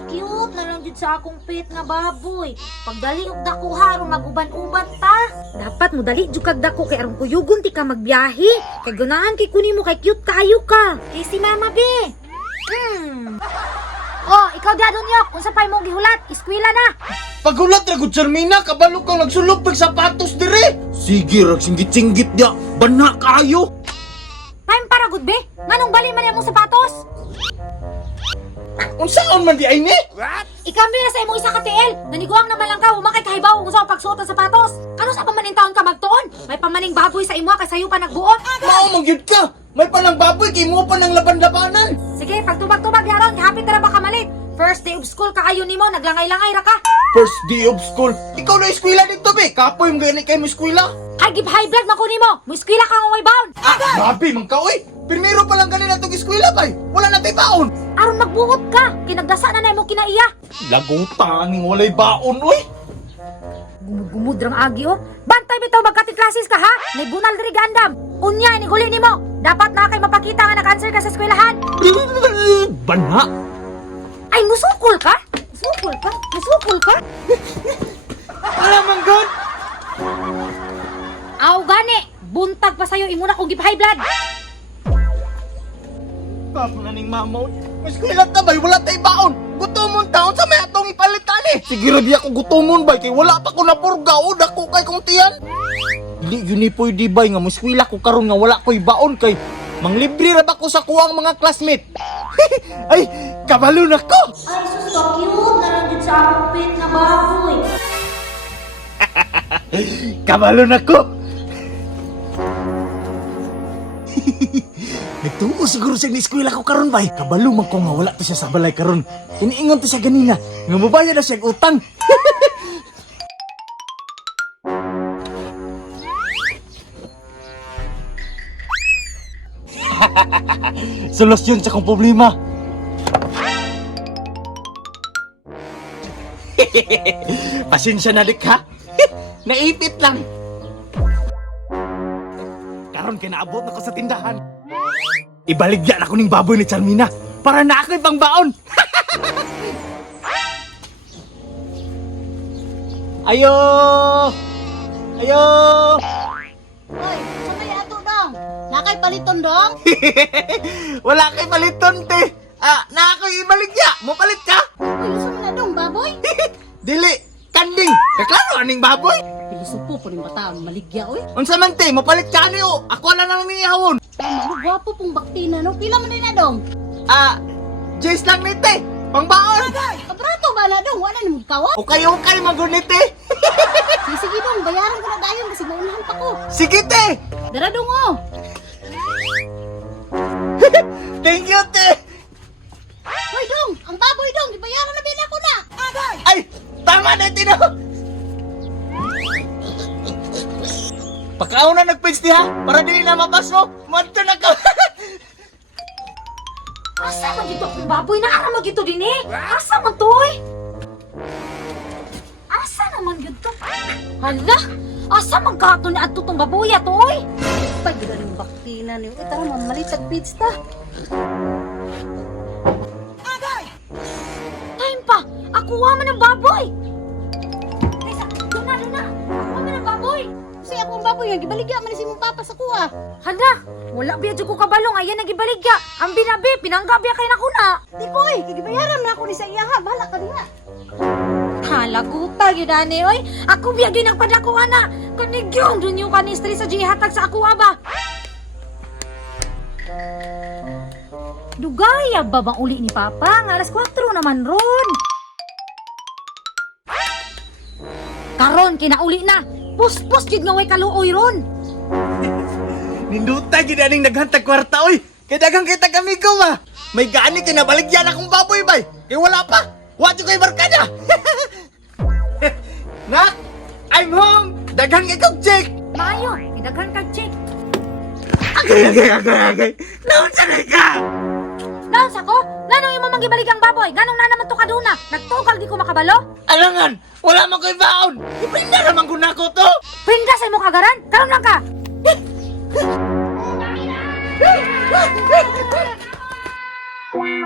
ka-cute na lang jud sa akong pet nga baboy. Pagdali og dako haro maguban-uban ta. Dapat mo dali jud kag dako kay aron kuyugon ti ka magbiyahe. Kay gunahan kay kunin mo kay cute kayo ka. Kay si Mama be. Oh, ikaw dadon yok, unsa pay mo gihulat? Eskwela na. Pagulat ra gud Charmina, kabalo kang nagsulog pag sapatos dire. Sige rag singgit-singgit dia, bana kayo. Time para gud be. Nganong bali man imong sapatos? Unsaon man di ay ni? Ikambi na sa imong isa ka TL. Naniguang naman lang ka, humakay kahibaw kung sa pagsuot ng sapatos. Ano sa pamaning taon ka magtuon? May pamaning baboy sa imo kay sayo pa nagbuot. Mao mangyud ka. May panang baboy kay mo pa nang laban-labanan. Sige, pagtubag-tubag yaron, hapit na ba ka malit? First day of school kaayo nimo, naglangay-langay ra ka. First day of school. Ikaw na eskwela dito be. Kapoy mo gani kay mo eskwela. Ay, give high blood mako nimo. Muskila ka nga way bound. Grabe man ka oy. Primero pa lang kanina tong eskwela bay. Wala na tay baon. Aron magbuot ka, kinagdasa na imo kinaiya. Lagutan ning walay baon oy. Gumud-gumud rang agi oh. Bantay bitaw magkati klases ka ha. May bunal diri gandam. Unya ni guli nimo. Dapat na kay mapakita nga nag-answer ka sa eskwelahan. Bana. Ay, musukol ka? Musukol ka? Musukol ka? Alam man god. Aw gani, buntag pa sayo imo na kong give high blood. Papo na ning mamaw. Eskwela ta bay, wala tay baon. Gutomon taon sa may atong ipalit ani. Sige ra di ako gutomon bay kay wala pa ko napurga o dako kay kong tiyan. Dili yun ni poy di bay nga mo eskwela ko karon nga wala koy baon kay manglibre ra ba ko sa kuwang mga classmate. Ay, kabalo na ko. Ay, sus, so cute na lang din sa akong pet na baboy. Kabalo na ko. Nagtuo siguro siya ni eskwela ko karon bay. Kabalo man ko nga wala to siya sa balay karon. Iniingon to siya ganina nga mabayad na siya og utang. Solusyon sa kong problema. Pasensya na dik ha. Naipit lang. Karon kinaabot na ko sa tindahan. Ibaligyan ako ning baboy ni Charmina para na ako'y pangbaon. Ayo! Ayo! Hoy, sa may ato dong? Nakay paliton dong? Wala kay paliton te. Na ako'y ibaligya. Mo palit ka? Uy, gusto mo na dong, baboy? Dili, kanding. Kaklaro aning baboy. Pilusupo po rin bata, maligya, oy. Unsa man te, mo palit ka niyo. Ako na lang niyahon. Tama, gwapo pong baktina, no? Pila mo na na dong? Jace lang ni te. Pangbaon. Kabrato ba na dong? Wala na magkawa? Okay, magunit te. Sige dong, bayaran ko na dayon kasi maunahan pa ko. Sige te. Dara dong, oh. Thank you te. Hoy dong, ang baboy dong, ibayaran na bin ako na. Ay, tama na tino. Pagkaon na nagpinsti ha, para di na mapasok. Manto na ka. Asa man dito akong baboy na ara man dito din eh. Asa man to eh? Asa naman dito? Hala, asa man kato ni adto tong baboy ato oy? Pagdala ng baktina niyo. Tara, mamalitag pizza. Time pa, akuha man ang baboy. Kaysa, doon na. Akuha man ang baboy. Kasi akong baboy, yung gibaligya man si mong papa sa kuha. Hala, wala biya dyan ko kabalong. Ayan nagibaligya. Ang binabi, pinangga biya kay nakuna. Di ko eh, kagibayaran na ako ni sa iya ha. Bahala ka diha. Hala, guta yun ani oy. Ako biya ginagpadakuha na. Kanigyong dun yung kanistri sa jihatag sa akuha ba? Dugaya ba bang uli ni Papa? Nga alas 4 naman ron. Karon, kinauli na. Puspos jud nga way kaluoy ron. Nindutay gid aning naghantag kwarta oy. Kay daghang kita kami ko ba. May gani kay nabaligyan akong baboy bay. Kay wala pa. Wa jud kay barkada. Nak, I'm home. Daghang ikaw check. Maayo, idaghan kag check. Agay. Naunsa ka? Naon sa ko? Nanong imo manggibalik ang baboy? Ganong na naman to kaduna? Nagtugal di ko makabalo? Alangan, wala man ko'y baon. Ipinda naman ko na ko to. Pinda sa imo kagaran? Karon lang ka. Wow.